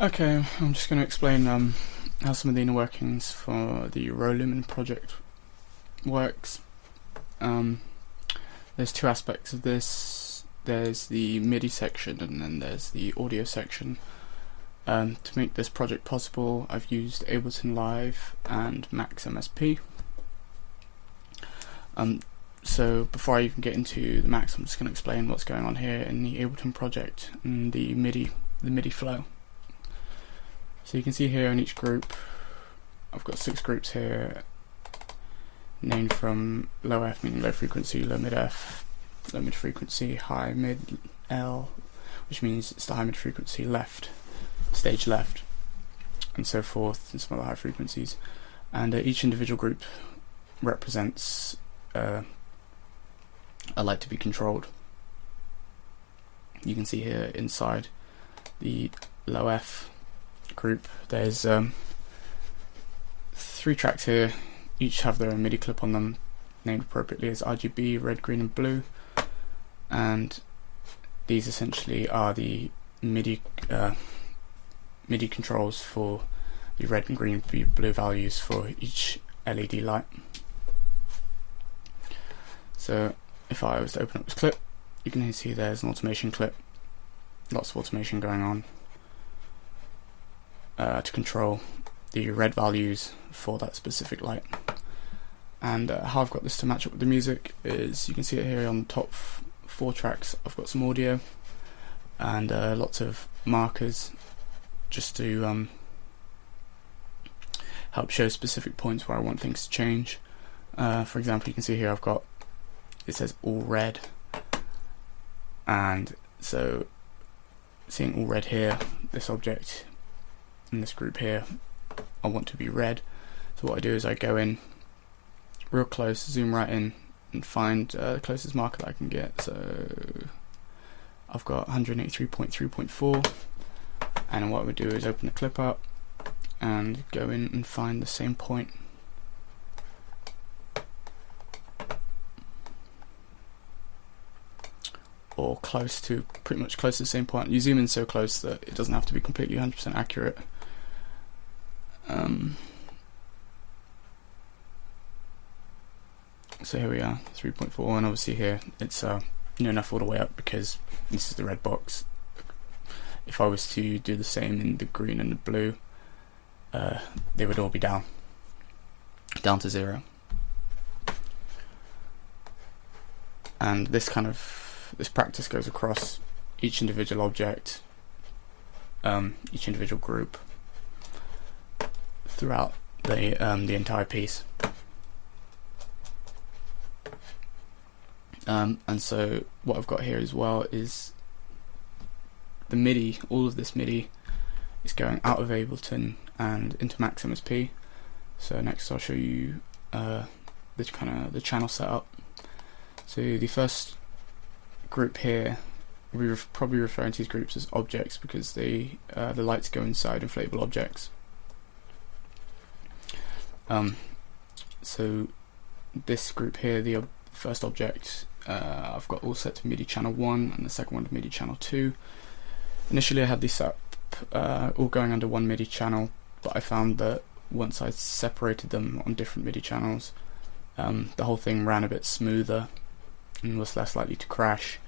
Okay, I'm just going to explain how some of the inner workings for the ro.Lumen project works. There's two aspects of this. There's the MIDI section and then there's the audio section. To make this project possible, I've used Ableton Live and Max MSP. So before I even get into the Max, I'm just going to explain what's going on here in the Ableton project and the MIDI flow. So you can see here in each group, I've got 6 groups here, named from low F meaning low frequency, low mid F, low mid frequency, high mid L, which means it's the high mid frequency left, stage left, and so forth, and some other high frequencies. And each individual group represents a light to be controlled. You can see here inside the low F group there's 3 tracks here, each have their own MIDI clip on them, named appropriately as RGB, red, green and blue, and these essentially are the MIDI controls for the red and green and blue values for each LED light. So if I was to open up this clip, you can see there's an automation clip, lots of automation going on to control the red values for that specific light. And how I've got this to match up with the music is, you can see it here on the top 4 tracks. I've got some audio and lots of markers just to help show specific points where I want things to change. For example, you can see here I've got, it says all red, and so seeing all red here, this object in this group here, I want to be red. So what I do is I go in real close, zoom right in and find the closest marker that I can get. So I've got 183.3.4, and what I would do is open the clip up and go in and find the same point. Or close to, pretty much close to the same point. You zoom in so close that it doesn't have to be completely 100% accurate. So here we are, 3.4, and obviously here it's near enough all the way up because this is the red box. If I was to do the same in the green and the blue, they would all be down to 0. And this practice goes across each individual object, each individual group, throughout the entire piece. And so what I've got here as well is the MIDI. All of this MIDI is going out of Ableton and into Max MSP. So next I'll show you the channel setup. So the first group here, we're probably referring to these groups as objects because the lights go inside inflatable objects. So this group here, the first object, I've got all set to MIDI channel 1 and the second one to MIDI channel 2. Initially I had these set up all going under one MIDI channel, but I found that once I separated them on different MIDI channels, the whole thing ran a bit smoother and was less likely to crash,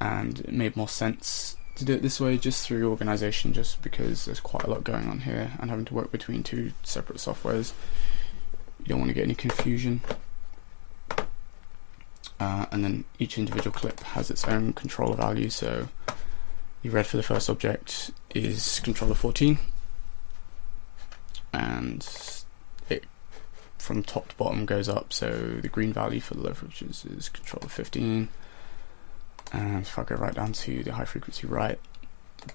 and it made more sense to do it this way just through organization, just because there's quite a lot going on here and having to work between 2 separate softwares, you don't want to get any confusion. And then each individual clip has its own controller value. So the red for the first object is controller 14, and it from top to bottom goes up. So the green value for the low frequencies is controller 15, and if I go right down to the high frequency right,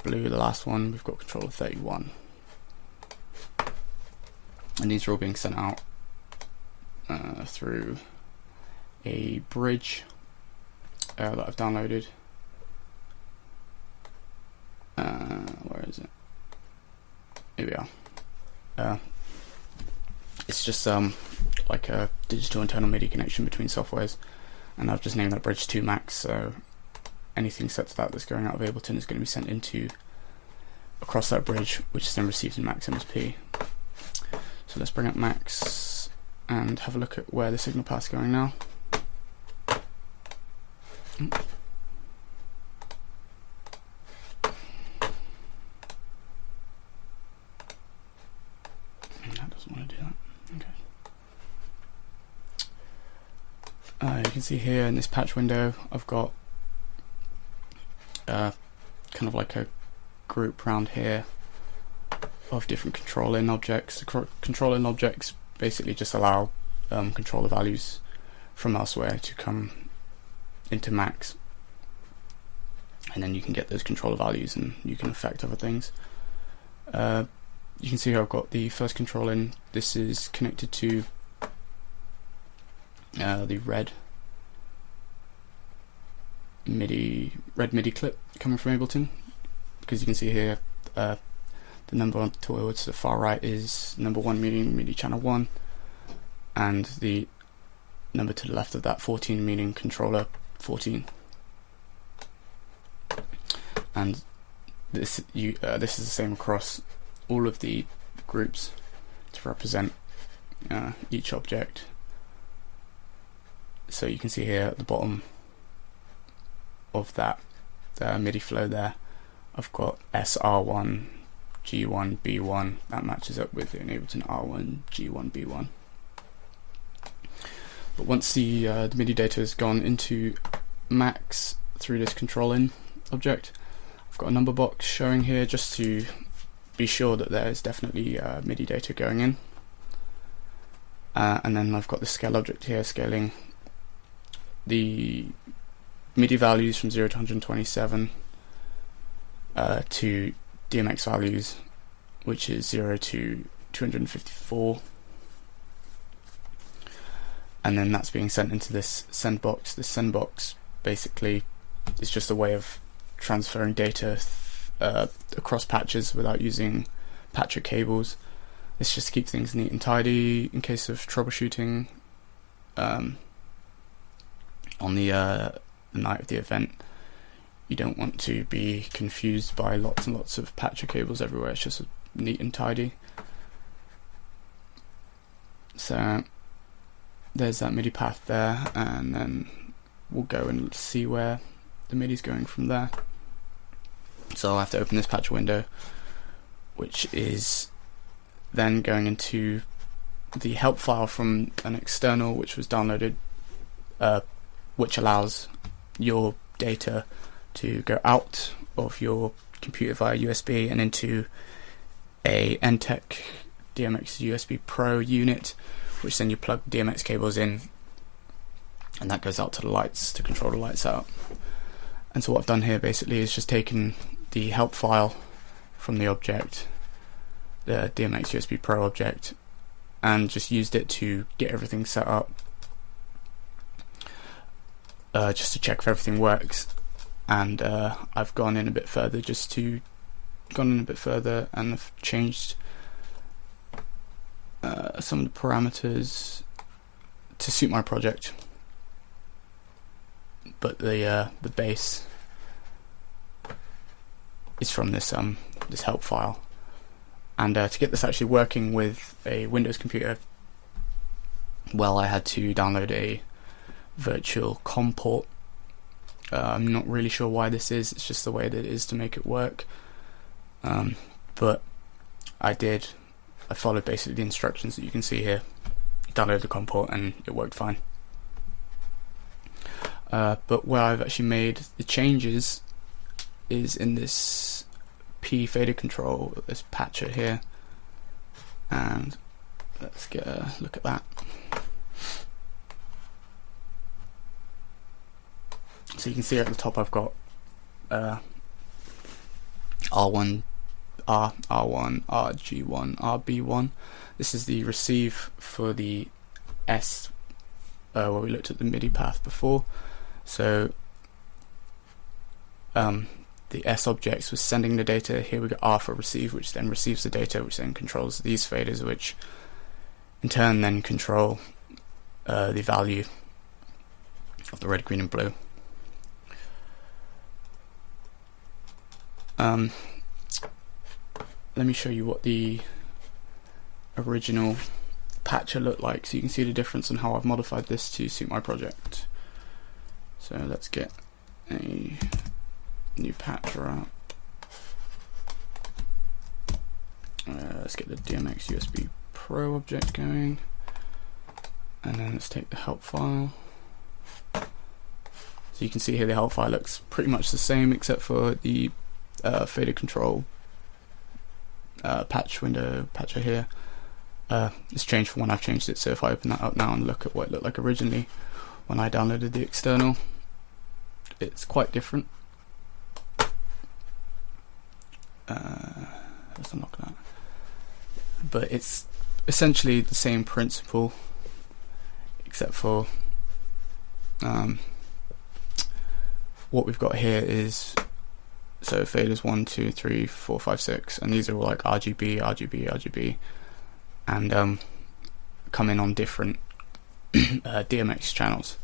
blue, the last one, we've got controller 31, and these are all being sent out through a bridge that I've downloaded. Where is it? Here we are. It's just like a digital internal MIDI connection between softwares, and I've just named that bridge 2 Max. So anything set to that that's going out of Ableton is going to be sent into across that bridge, which is then received in Max MSP. So let's bring up Max and have a look at where the signal path is going now. That doesn't want to do that. Okay. You can see here in this patch window, I've got kind of like a group around here of different control-in objects. The control-in objects basically just allow controller values from elsewhere to come into Max, and then you can get those controller values and you can affect other things. You can see here I've got the first control-in. This is connected to the red MIDI clip coming from Ableton, because you can see here the number towards the far right is number 1 meaning MIDI channel 1, and the number to the left of that 14 meaning controller 14. And this is the same across all of the groups to represent each object. So you can see here at the bottom of that MIDI flow there, I've got SR1, G1, B1. That matches up with Ableton R1, G1, B1. But once the MIDI data has gone into Max through this control-in object, I've got a number box showing here just to be sure that there's definitely MIDI data going in. And then I've got the scale object here scaling the MIDI values from 0 to 127 to DMX values, which is 0 to 254. And then that's being sent into this send box. This send box basically is just a way of transferring data across patches without using patcher cables. This just keeps things neat and tidy in case of troubleshooting on the night of the event. You don't want to be confused by lots and lots of patcher cables everywhere. It's just neat and tidy. So there's that MIDI path there, and then we'll go and see where the MIDI's going from there. So I'll have to open this patch window, which is then going into the help file from an external which was downloaded, which allows your data to go out of your computer via USB and into a NTEC DMX USB Pro unit, which then you plug DMX cables in, and that goes out to the lights to control the lights out. And so what I've done here basically is just taken the help file from the object, the DMX USB Pro object, and just used it to get everything set up, just to check if everything works. And I've gone in a bit further and I've changed some of the parameters to suit my project, but the bass is from this this help file. And to get this actually working with a Windows computer, well, I had to download a virtual COM port. I'm not really sure why this is. It's just the way that it is to make it work. But I did. I followed basically the instructions that you can see here. Downloaded the COM port and it worked fine. But where I've actually made the changes is in this P fader control, this patcher here, and let's get a look at that. So you can see at the top I've got R1, R1, RG1, RB1. This is the receive for the S, where we looked at the MIDI path before. So the S objects was sending the data. Here we got R for receive, which then receives the data, which then controls these faders, which in turn then control the value of the red, green and blue. let me show you what the original patcher looked like, so you can see the difference in how I've modified this to suit my project. So let's get a new patcher out. Let's get the DMX USB Pro object going, and then let's take the help file. So you can see here the help file looks pretty much the same except for the fader control patch window patcher here. It's changed from when I've changed it, so if I open that up now and look at what it looked like originally when I downloaded the external, it's quite different. Let's unlock that. But it's essentially the same principle, except for what we've got here is, so faders 1, 2, 3, 4, 5, 6, and these are all like RGB, RGB, RGB, and come in on different DMX channels.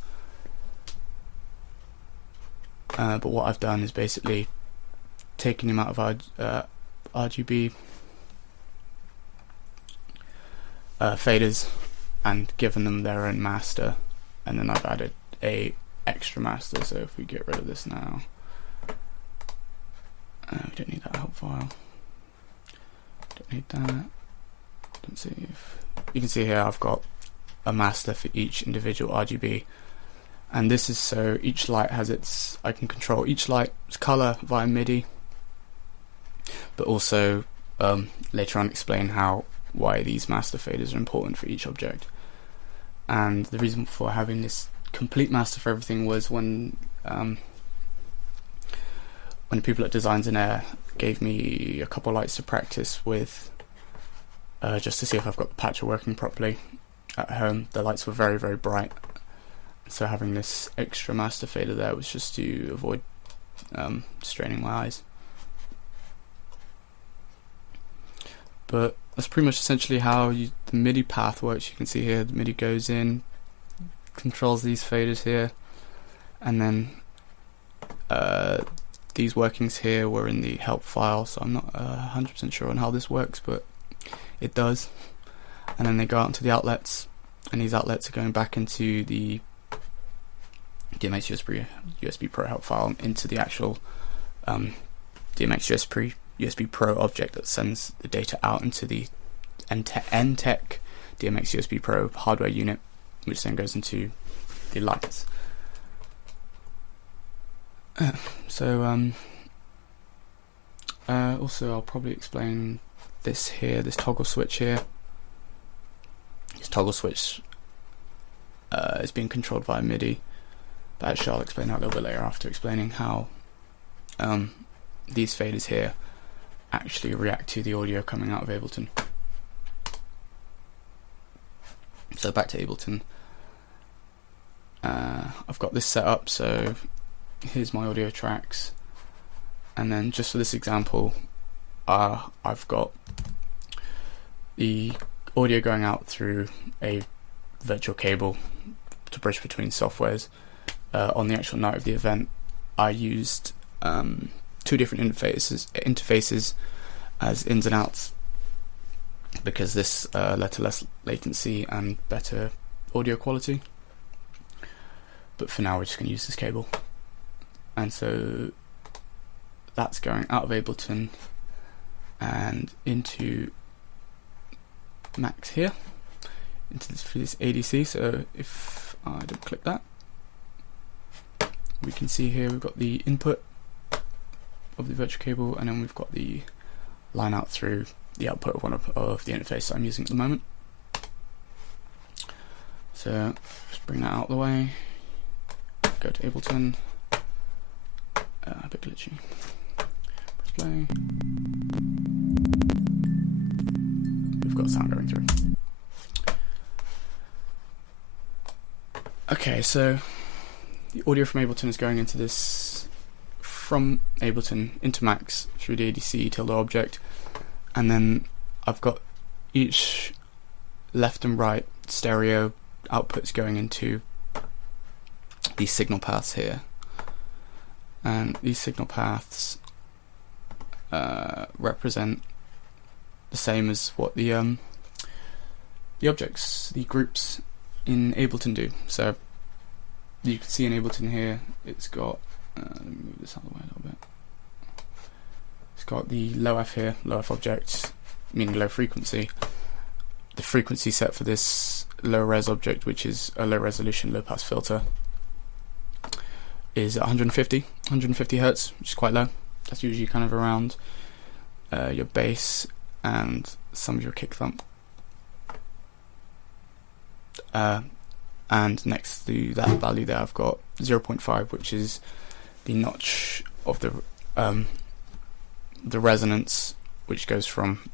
But what I've done is basically taken the amount of RGB faders and given them their own master, and then I've added a extra master. So if we get rid of this now, we don't need that help file, don't need that. Let's see if you can see here I've got a master for each individual RGB, and this is so each light has its, I can control each light's color via MIDI, but also later on explain why these master faders are important for each object. And the reason for having this complete master for everything was when people at Designs in Air gave me a couple lights to practice with, just to see if I've got the patcher working properly at home. The lights were very, very bright, so having this extra master fader there was just to avoid straining my eyes. But that's pretty much essentially how the MIDI path works. You can see here the MIDI goes in, controls these faders here, and then these workings here were in the help file, so I'm not 100% sure on how this works, but it does. And then they go out into the outlets, and these outlets are going back into the DMX USB Pro help file, into the actual DMX USB Pro object that sends the data out into the NTech DMX USB Pro hardware unit, which then goes into the lights. Also I'll probably explain this here, this toggle switch here. This toggle switch is being controlled via MIDI, but actually I'll explain that a little bit later after explaining how these faders here actually react to the audio coming out of Ableton. So back to Ableton. I've got this set up, so here's my audio tracks, and then just for this example I've got the audio going out through a virtual cable to bridge between softwares. On the actual night of the event I used two different interfaces as ins and outs, because this led to less latency and better audio quality. But for now we're just going to use this cable, and so that's going out of Ableton and into Max here, into this ADC. So if I don't click that, we can see here we've got the input of the virtual cable, and then we've got the line out through the output of one of the interfaces I'm using at the moment. So just bring that out of the way, go to Ableton, a bit glitchy, press play, we've got sound going through. Okay, so the audio from Ableton is going into this, from Ableton into Max through the ADC tilde object, and then I've got each left and right stereo outputs going into these signal paths here, and these signal paths represent the same as what the objects, the groups in Ableton do. So you can see in Ableton here, it's got, let me move this out of the way a little bit. It's got the low F here, low F object, meaning low frequency. The frequency set for this low res object, which is a low resolution low pass filter, is 150 hertz, which is quite low. That's usually kind of around your bass and some of your kick thump. And next to that value there, I've got 0.5, which is the notch of the resonance, which goes from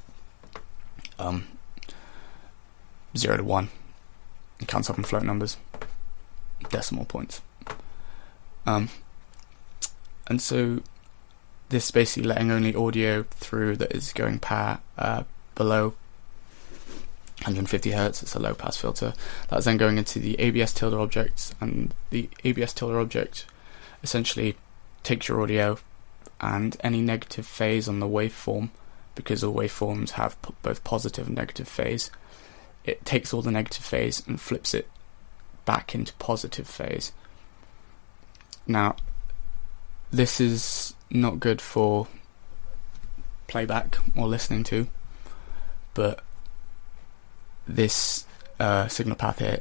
0 to 1. It counts up in float numbers, decimal points. And so this is basically letting only audio through that is going below 150 hertz. It's a low pass filter. That's then going into the ABS tilde object, and the ABS tilde object essentially takes your audio and any negative phase on the waveform, because all waveforms have both positive and negative phase. It takes all the negative phase and flips it back into positive phase. Now, this is not good for playback or listening to, but this signal path here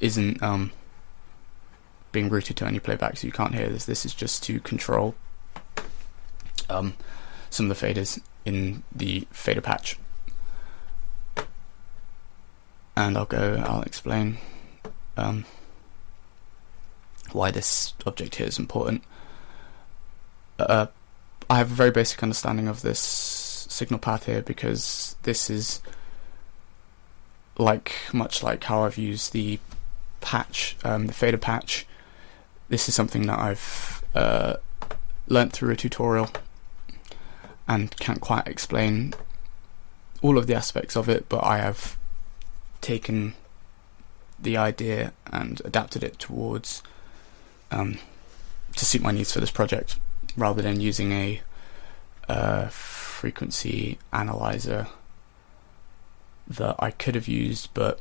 isn't being routed to any playback, so you can't hear this. This is just to control some of the faders in the fader patch. And I'll explain why this object here is important. I have a very basic understanding of this signal path here, because this is much like how I've used the patch, the fader patch. This is something that I've learnt through a tutorial and can't quite explain all of the aspects of it, but I have taken the idea and adapted it towards to suit my needs for this project, rather than using a frequency analyzer that I could have used, but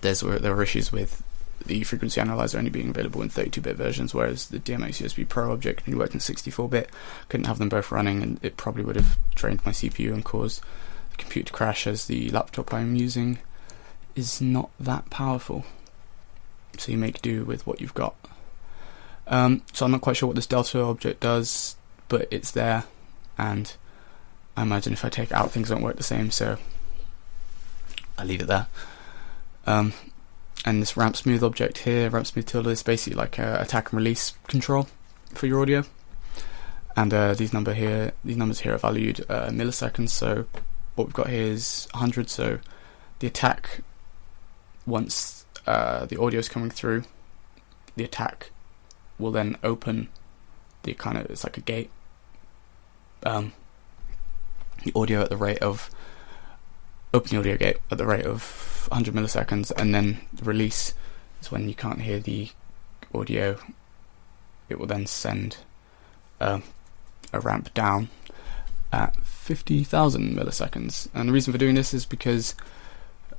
there were issues with the frequency analyzer only being available in 32-bit versions, whereas the DMX USB Pro object only worked in 64-bit. Couldn't have them both running, and it probably would have drained my CPU and caused the computer to crash, as the laptop I'm using is not that powerful. So you make do with what you've got. So I'm not quite sure what this delta object does, but it's there, and I imagine if I take it out, things won't work the same, so I'll leave it there. And this ramp smooth object here, ramp smooth tilde, is basically like a attack and release control for your audio. And these numbers here are valued milliseconds. So what we've got here is 100. So the attack, once the audio is coming through, the attack will then open the it's like a gate. The audio at the rate of open the audio gate at the rate of 100 milliseconds, and then the release is when you can't hear the audio. It will then send a ramp down at 50,000 milliseconds. And the reason for doing this is because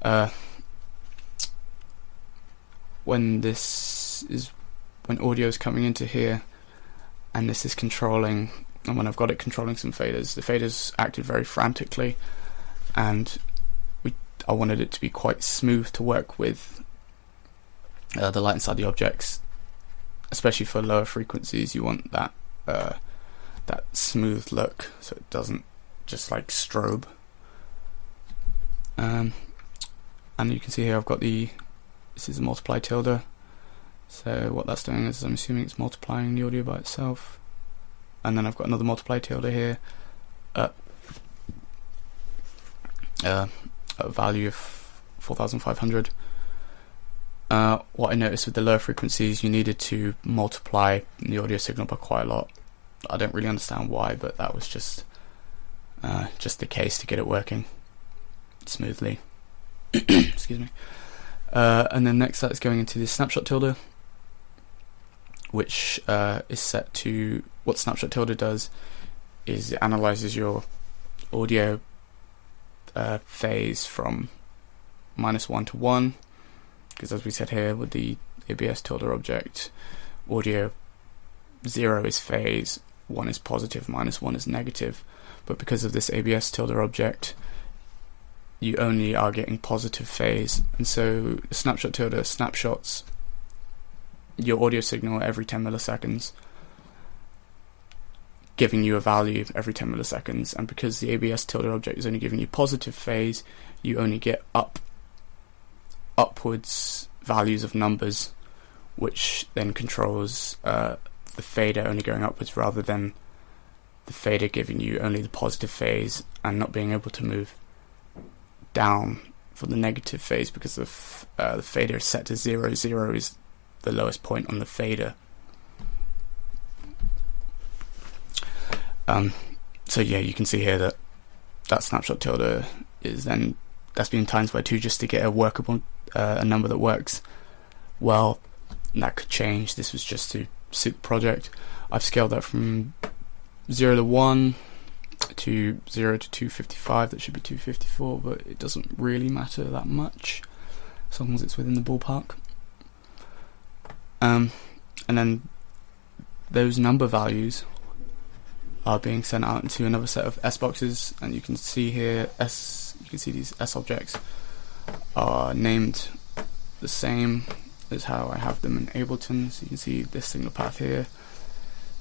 when audio is coming into here, and this is controlling, and when I've got it controlling some faders, the faders acted very frantically, and I wanted it to be quite smooth to work with the light inside the objects, especially for lower frequencies. You want that that smooth look, so it doesn't just like strobe. And you can see here I've got this is a multiply tilde. So what that's doing is, I'm assuming it's multiplying the audio by itself, and then I've got another multiply tilde here at a value of 4,500. What I noticed with the lower frequencies, you needed to multiply the audio signal by quite a lot. I don't really understand why, but that was just the case to get it working smoothly. Excuse me. And then next that's going into the snapshot tilde, which is set to, what snapshot tilde does is it analyzes your audio phase from -1 to 1, because as we said here with the ABS tilde object, audio 0 is phase, 1 is positive, -1 is negative. But because of this ABS tilde object, you only are getting positive phase, and so the snapshot tilde snapshots your audio signal every 10 milliseconds, giving you a value every 10 milliseconds. And because the ABS tilde object is only giving you positive phase, you only get upwards values of numbers, which then controls the fader only going upwards, rather than the fader giving you only the positive phase and not being able to move down for the negative phase, because the fader is set to 0. 0 is the lowest point on the fader. So yeah, you can see here that snapshot tilde is then, that's been times by 2 just to get a workable a number that works well. And that could change. This was just to suit the project. I've scaled that from 0 to 1 to 0 to 255. That should be 254, but it doesn't really matter that much as long as it's within the ballpark. And then those number values are being sent out into another set of S boxes, and you can see here these S objects are named the same as how I have them in Ableton. So you can see this signal path here.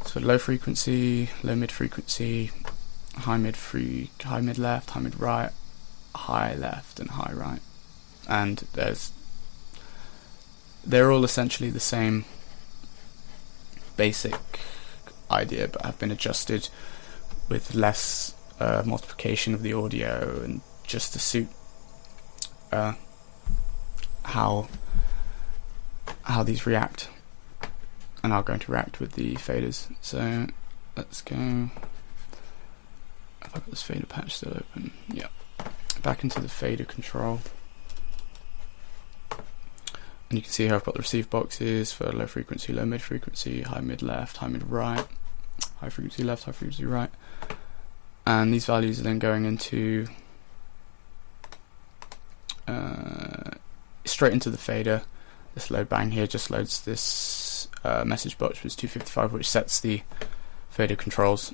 So low frequency, low mid frequency, high mid left, high mid right, high left, and high right. And they're all essentially the same basic idea, but have been adjusted with less multiplication of the audio, and just to suit how these react, and are going to react with the faders. So let's go. Have I got this fader patch still open? Yeah. Back into the fader control. And you can see here I've got the receive boxes for low frequency, low mid frequency, high mid left, high mid right, high frequency left, high frequency right. And these values are then going into straight into the fader. This load bang here just loads this message box, which is 255, which sets the fader controls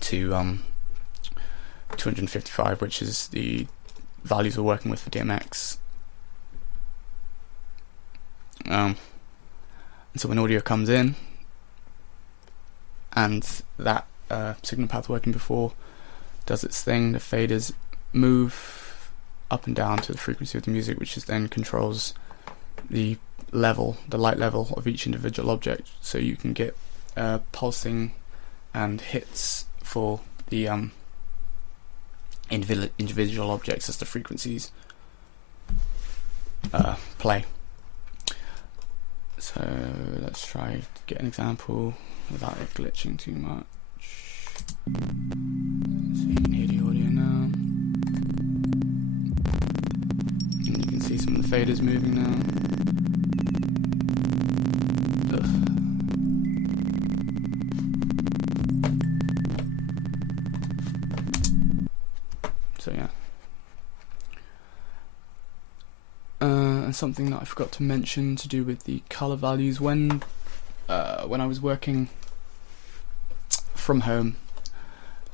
to 255, which is the values we're working with for DMX. And so when audio comes in, and that signal path working before does its thing, the faders move up and down to the frequency of the music, which is then controls the light level of each individual object, so you can get pulsing and hits for the individual objects as the frequencies play. So let's try to get an example without it glitching too much. So you can hear the audio now, and you can see some of the faders moving now. So yeah. And something that I forgot to mention to do with the color values, when I was working from home,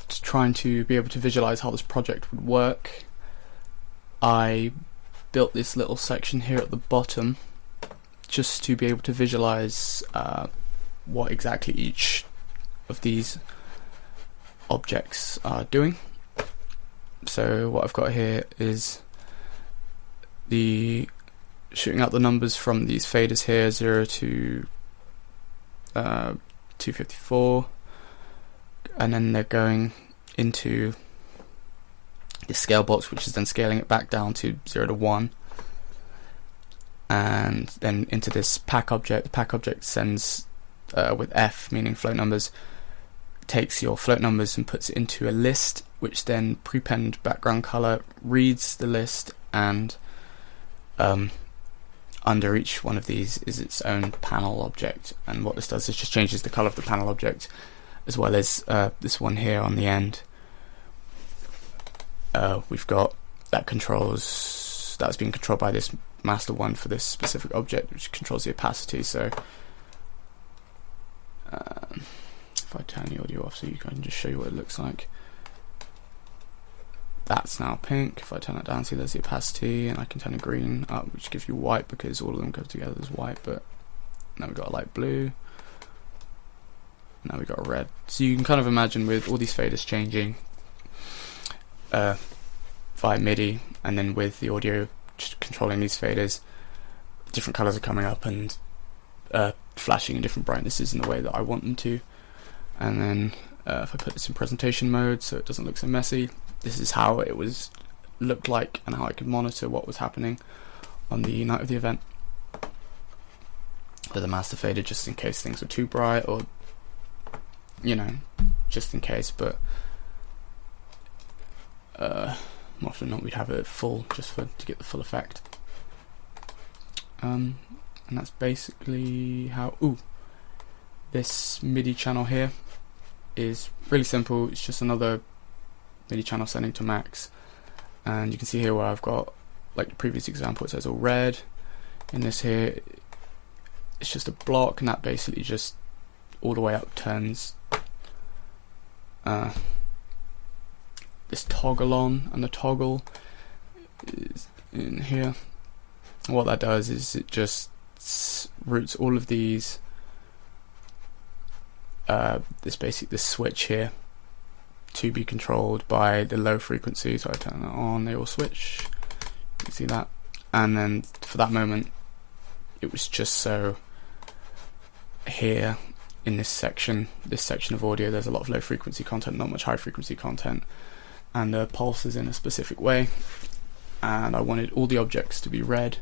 trying to be able to visualize how this project would work, I built this little section here at the bottom just to be able to visualize what exactly each of these objects are doing. So what I've got here is the shooting out the numbers from these faders here, 0 to 254, and then they're going into the scale box, which is then scaling it back down to 0 to 1, and then into this pack object. The pack object sends with F, meaning float numbers, takes your float numbers and puts it into a list, which then prepend background color reads the list, and under each one of these is its own panel object. And what this does is just changes the color of the panel object, as well as this one here on the end, we've got that's being controlled by this master one for this specific object, which controls the opacity. So if I turn the audio off so you can just show you what it looks like, that's now pink. If I turn it down, see there's the opacity, and I can turn the green up, which gives you white because all of them go together as white. But now we've got a light blue, now we've got a red. So you can kind of imagine with all these faders changing via MIDI, and then with the audio just controlling these faders, different colors are coming up and flashing in different brightnesses in the way that I want them to. And then if I put this in presentation mode so it doesn't look so messy, this is how it looked like and how I could monitor what was happening on the night of the event with a master fader, just in case things were too bright, or just in case. But more often than not we'd have it full just to get the full effect. And that's basically how. This MIDI channel here is really simple. It's just another MIDI channel setting to max, and you can see here where I've got, like the previous example, it says all red. In this here, it's just a block, and that basically just all the way up turns this toggle on, and the toggle is in here. What that does is it just routes all of these this switch here to be controlled by the low frequency. So I turn it on, they all switch, you can see that. And then for that moment it was just so here in this section of audio there's a lot of low frequency content, not much high frequency content, and the pulse is in a specific way, and I wanted all the objects to be red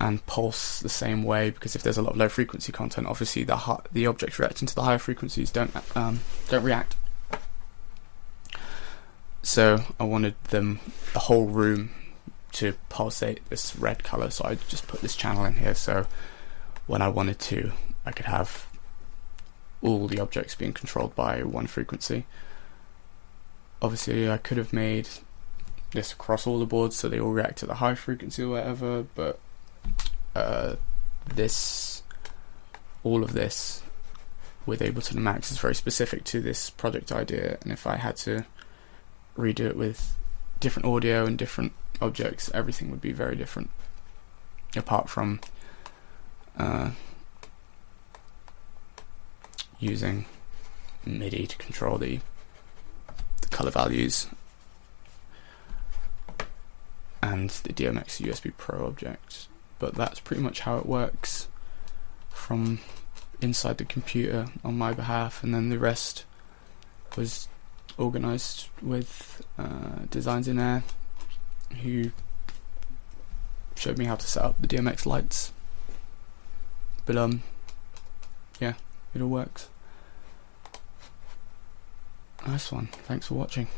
and pulse the same way, because if there's a lot of low frequency content, obviously the objects reacting to the higher frequencies don't react. So I wanted the whole room to pulsate this red color, so I just put this channel in here, so when I wanted to, I could have all the objects being controlled by one frequency. Obviously I could have made this across all the boards so they all react to the high frequency or whatever, but all of this with Ableton Max is very specific to this project idea, and if I had to redo it with different audio and different objects, everything would be very different, apart from using MIDI to control the color values and the DMX USB Pro object. But that's pretty much how it works from inside the computer on my behalf, and then the rest was organized with Designs in Air, who showed me how to set up the DMX lights. But yeah, it all works. Nice one. Thanks for watching.